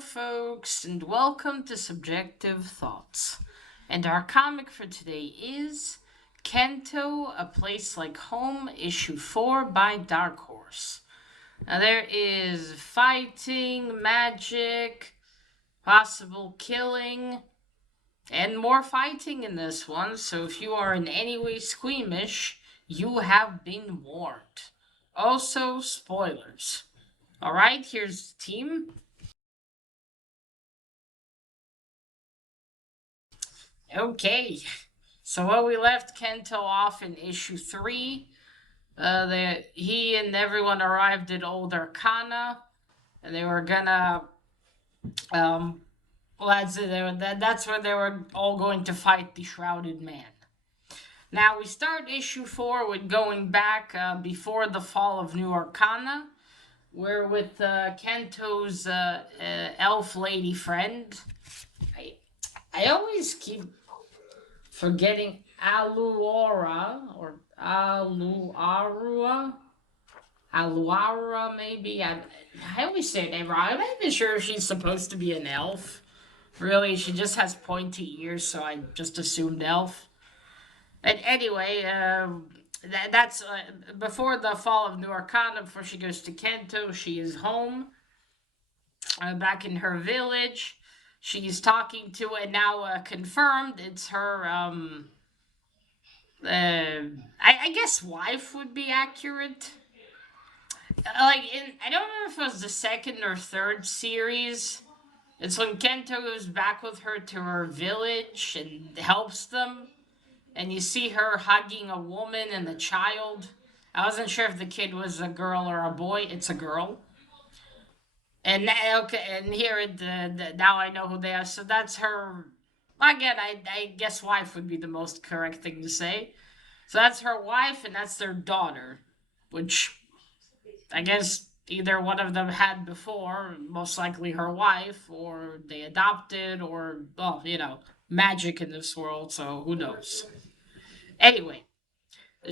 folks, and welcome to Subjective Thoughts. And our comic for today is Canto, A Place Like Home, Issue 4 by Dark Horse. Now, there is fighting, magic, possible killing, and more fighting in this one, so if you are in any way squeamish, you have been warned. Also, spoilers. Alright, here's the team. Okay, so when we left Kento off in issue 3, he and everyone arrived at Old Arcana, and they were gonna, well, that's where they were all going to fight the Shrouded Man. Now we start issue 4 with going back before the fall of New Arcana. We're with Kento's elf lady friend. I always keep forgetting Aluara or Aluara maybe. I always say it name wrong. I'm not even sure if she's supposed to be an elf. Really, she just has pointy ears, so I just assumed elf. And anyway, that's before the fall of New Arcana. Before she goes to Canto, she is home, back in her village. She's talking to, and now confirmed, it's her, I guess wife would be accurate. I don't remember if it was the second or third series. It's when Kento goes back with her to her village and helps them. And you see her hugging a woman and a child. I wasn't sure if the kid was a girl or a boy. It's a girl. And okay, and here now I know who they are. So that's her. Again, I guess wife would be the most correct thing to say. So that's her wife, and that's their daughter, which I guess either one of them had before, most likely her wife, or they adopted, or well, magic in this world. So who knows? Anyway,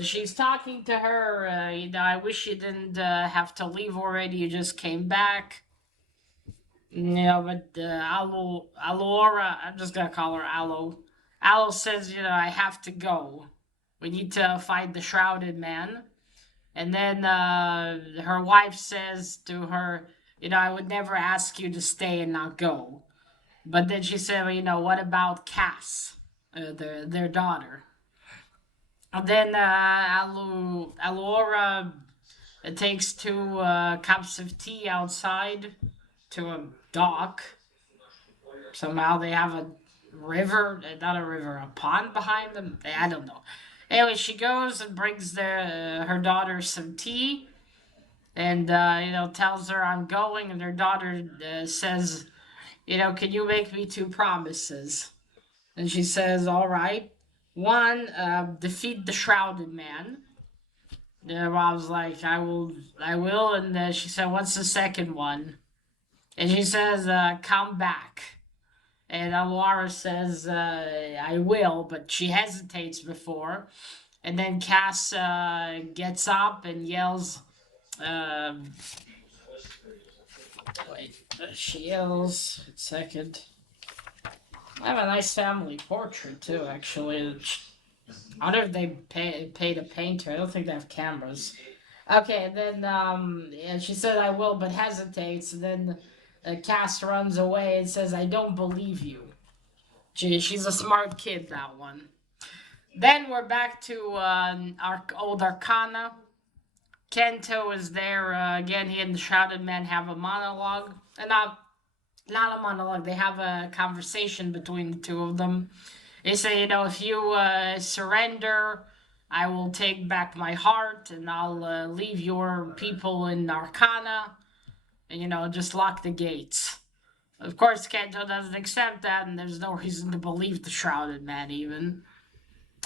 she's talking to her. I wish you didn't have to leave already. You just came back. But Alora, I'm just gonna call her Aloe. Aloe says, I have to go. We need to find the Shrouded Man. And then her wife says to her, I would never ask you to stay and not go. But then she said, what about Cass, their daughter? And then Alora takes 2 cups of tea outside to a dock. Somehow they have a river, not a river, a pond behind them. I don't know. Anyway, she goes and brings her daughter some tea, and tells her I'm going, and her daughter says, can you make me 2 promises? And she says, all right. One, defeat the Shrouded Man. I was like, I will, and she said, what's the second one? And she says, come back. And Alwara says, I will, but she hesitates before. And then Cass gets up and yells, she yells, a second. I have a nice family portrait, too, actually. I wonder if they paid a painter. I don't think they have cameras. Okay, and then and she said, I will, but hesitates. And then Cass runs away and says, I don't believe you. She's a smart kid, that one. Then we're back to our Old Arcana. Kento is there again. He and the Shrouded Man have a monologue. And not a monologue. They have a conversation between the two of them. They say, if you surrender, I will take back my heart and I'll leave your people in Arcana and, just lock the gates. Of course, Kento doesn't accept that, and there's no reason to believe the Shrouded Man, even.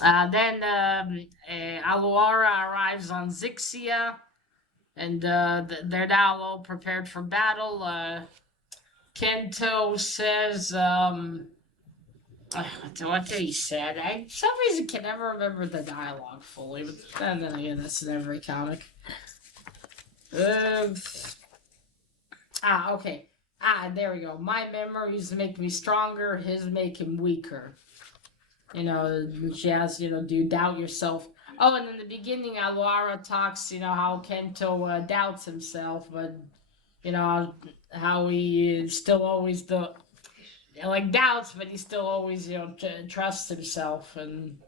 Then Aluara arrives on Zixia, and they're now all prepared for battle. Kento says, what did he say? I, for some reason, can never remember the dialogue fully, but then again, that's in every comic. Okay. There we go. My memories make me stronger. His make him weaker. She asks, do you doubt yourself? Oh, and in the beginning, Aluara talks, how Kento doubts himself, but how he is still always like doubts, but he still always trusts himself and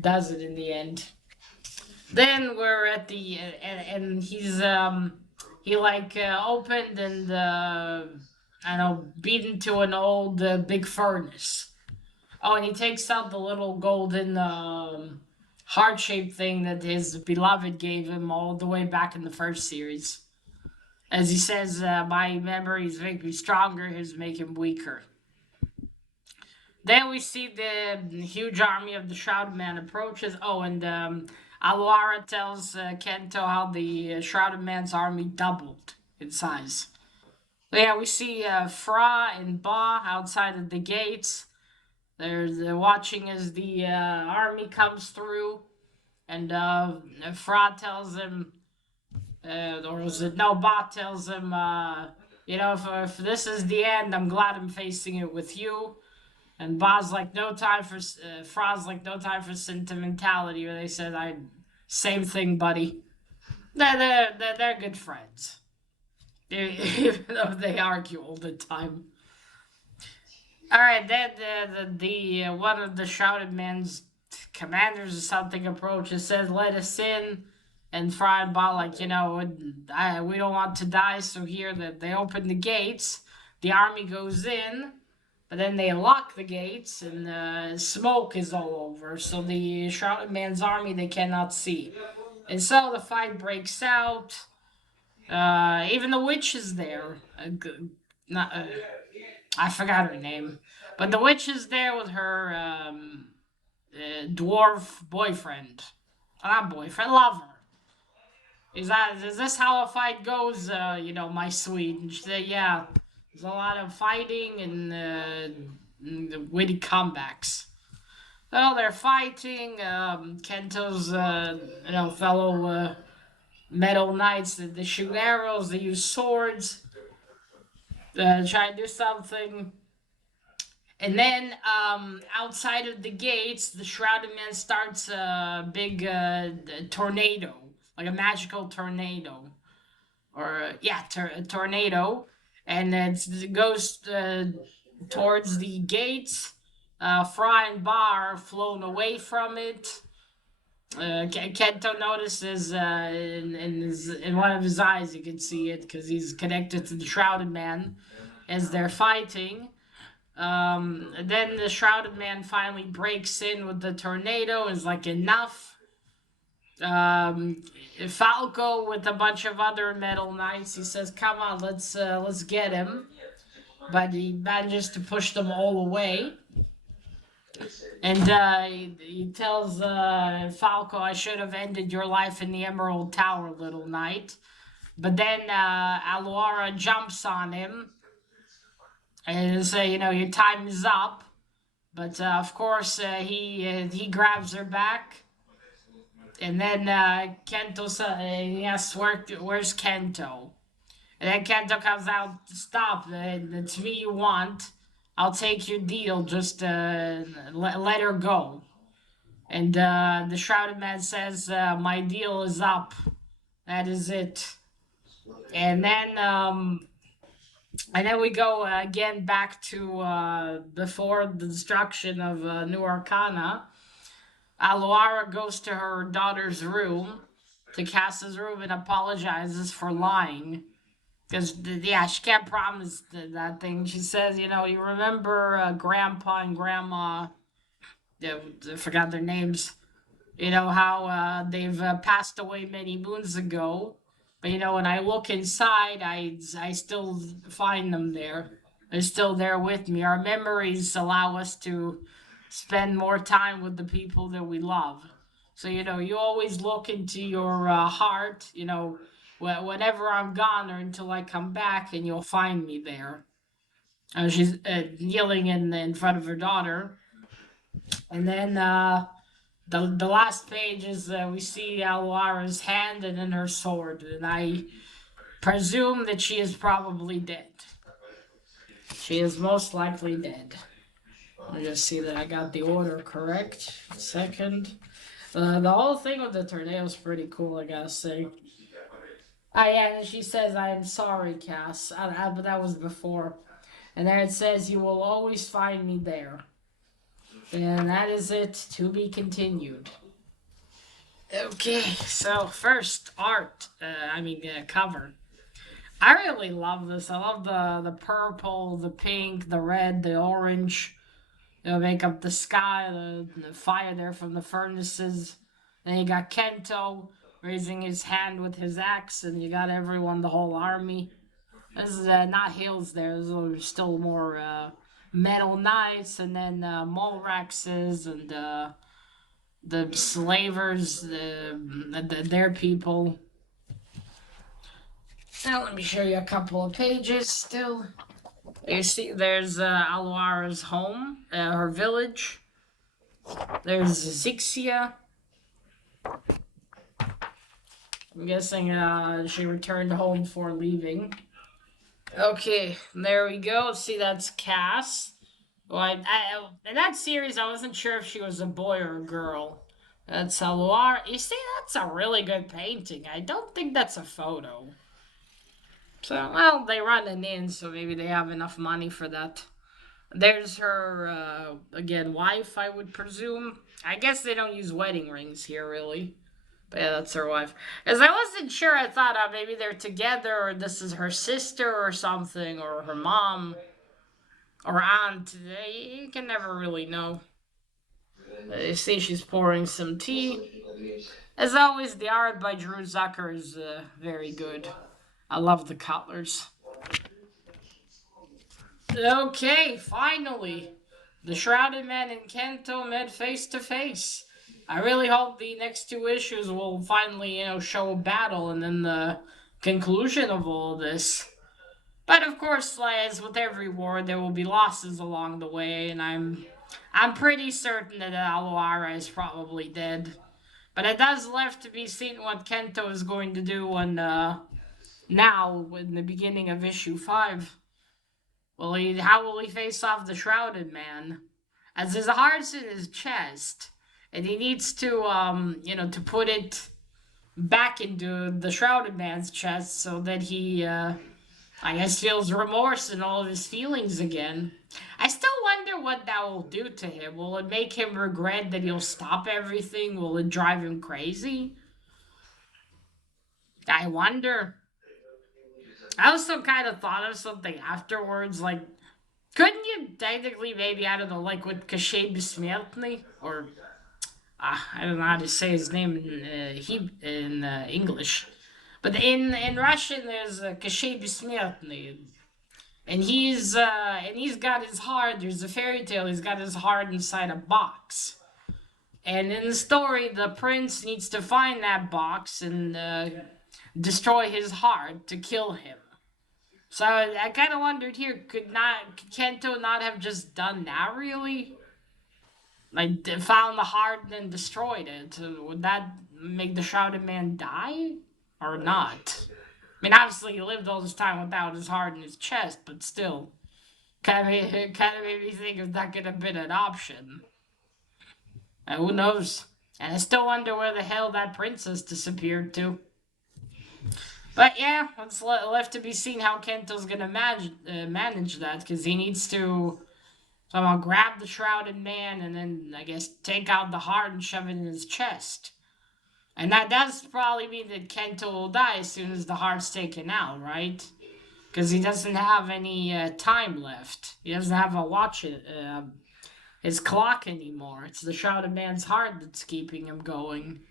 does it in the end. Then we're at the and he like opened and I don't know, beat into an old big furnace. Oh, and he takes out the little golden heart shaped thing that his beloved gave him all the way back in the first series. As he says, my memories make me stronger, his make him weaker. Then we see the huge army of the Shrouded Man approaches. Oh, and Aluara tells Kento how the Shrouded Man's army doubled in size. So yeah, we see Fra and Ba outside of the gates. They're watching as the army comes through, and Fra tells him, or was it no? Ba tells him, if this is the end, I'm glad I'm facing it with you. And Ba's like, no time for, Fra's like, no time for sentimentality. Or they said, same thing, buddy. They're good friends. Even though they argue all the time. Alright, then the one of the Shrouded Man's commanders or something approaches, says, let us in. And Fry and Ba like, we don't want to die, so here that they open the gates. The army goes in. But then they lock the gates and smoke is all over. So the Shrouded Man's army they cannot see. And so the fight breaks out. Even the witch is there. I forgot her name. But the witch is there with her dwarf boyfriend. Not boyfriend, lover. Is this how a fight goes, my sweet? And she said, yeah. There's a lot of fighting and witty comebacks. Well, they're fighting. Kento's, fellow metal knights. They shoot arrows. They use swords. Try to do something. And then outside of the gates, the Shrouded Man starts a big tornado, like a magical tornado, or a tornado. And it goes towards the gates. Fry and Bar are flown away from it. Kento notices in one of his eyes, you can see it because he's connected to the Shrouded Man as they're fighting. Then the Shrouded Man finally breaks in with the tornado. Is like enough. Falco with a bunch of other metal knights. He says, "Come on, let's get him." But he manages to push them all away. And he tells Falco, "I should have ended your life in the Emerald Tower, little knight." But then Aluara jumps on him and say, "Your time is up." But of course, he grabs her back. And then Kento he asks, where's Kento? And then Kento comes out, stop, it's me you want. I'll take your deal, just let her go. And the Shrouded Man says, my deal is up. That is it. And then we go again back to before the destruction of New Arcana. Aluara goes to her daughter's room, to Cass's room, and apologizes for lying. Because, she can't promise that thing. She says, you remember Grandpa and Grandma, I forgot their names, how they've passed away many moons ago. But, when I look inside, I still find them there. They're still there with me. Our memories allow us to spend more time with the people that we love. So, you always look into your heart, whenever I'm gone or until I come back, and you'll find me there. She's yelling in front of her daughter. And then the last page is we see Aluara's hand and then her sword. And I presume that she is probably dead. She is most likely dead. Let me just see that I got the order correct. Second. The whole thing with the tornado is pretty cool, I gotta say. Yeah, and she says, "I am sorry, Cass." But that was before. And there it says, "You will always find me there." And that is it. To be continued. Okay, so first art. Cover. I really love this. I love the purple, the pink, the red, the orange. Make up the sky, the fire there from the furnaces. Then you got Kento raising his hand with his axe, and you got everyone, the whole army. This is not hills there. There's still more metal knights, and then Molraxes and the slavers, their people. Now let me show you a couple of pages still. You see, there's Aluara's home, her village. There's Zixia. I'm guessing she returned home before leaving. Okay, there we go. See, that's Cass. Well, in that series, I wasn't sure if she was a boy or a girl. That's Aluara. You see, that's a really good painting. I don't think that's a photo. So, well, they run an inn, so maybe they have enough money for that. There's her, again, wife, I would presume. I guess they don't use wedding rings here, really. But yeah, that's her wife. As I wasn't sure, I thought maybe they're together, or this is her sister or something, or her mom, or aunt. You can never really know. You see, she's pouring some tea. As always, the art by Drew Zucker is very good. I love the colors. Okay, finally. The Shrouded Man and Canto met face to face. I really hope the next two issues will finally, show a battle and then the conclusion of all this. But of course, as with every war, there will be losses along the way, and I'm pretty certain that Aluara is probably dead. But it does left to be seen what Kento is going to do when now in the beginning of issue 5. How will he face off the Shrouded Man? As his heart's in his chest, and he needs to, to put it back into the Shrouded Man's chest so that he, I guess, feels remorse and all of his feelings again. I still wonder what that will do to him. Will it make him regret that he'll stop everything? Will it drive him crazy? I wonder. I also kind of thought of something afterwards, like, couldn't you technically maybe, I don't know, like with Kashay Besmeltny, or I don't know how to say his name in English, but in Russian there's Kashay Besmeltny, and he's got his heart. There's a fairy tale. He's got his heart inside a box, and in the story, the prince needs to find that box and destroy his heart to kill him. So I kind of wondered here, could Kento not have just done that, really? Like, found the heart and then destroyed it? Would that make the Shrouded Man die? Or not? I mean, obviously he lived all this time without his heart in his chest, but still. Kind of made me think if that could have been an option. Who knows? And I still wonder where the hell that princess disappeared to. But yeah, it's left to be seen how Kento's gonna manage that, because he needs to somehow grab the Shrouded Man and then, I guess, take out the heart and shove it in his chest. And that does probably mean that Kento will die as soon as the heart's taken out, right? Because he doesn't have any time left. He doesn't have a watch, his clock anymore. It's the Shrouded Man's heart that's keeping him going.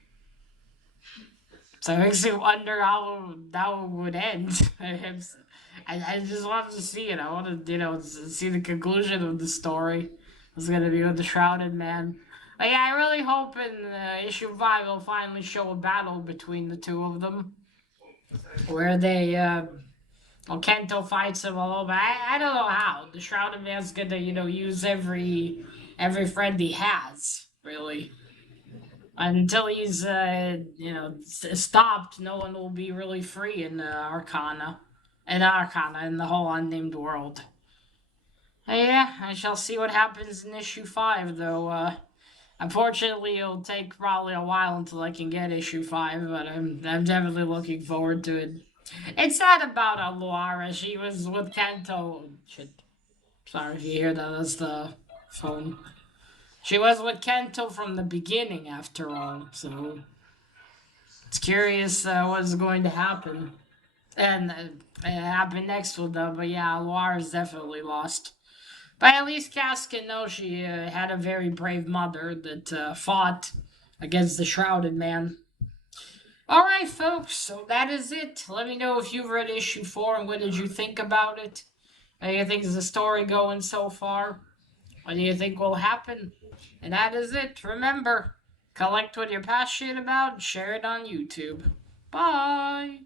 So it makes you wonder how that would end. I just wanted to see it. I wanted to, see the conclusion of the story. It's going to be with the Shrouded Man. But yeah, I really hope in issue 5 will finally show a battle between the two of them. Where they, Kento fights him a little bit. I don't know how. The Shrouded Man's going to, use every friend he has, really. Until he's, stopped, no one will be really free in Arcana. In the whole unnamed world. Yeah, I shall see what happens in issue 5, though. Unfortunately, it'll take probably a while until I can get issue 5, but I'm definitely looking forward to it. It's not about Luara. She was with Canto. Shit. Sorry if you hear that. That's the phone. She was with Canto from the beginning, after all. So it's curious what's going to happen. And it happened next with them. But yeah, Luara's definitely lost. But at least Cass can know she had a very brave mother that fought against the Shrouded Man. All right, folks. So that is it. Let me know if you've read issue 4 and what did you think about it. How do you think is the story going so far? What do you think will happen? And that is it. Remember, collect what you're passionate about and share it on YouTube. Bye.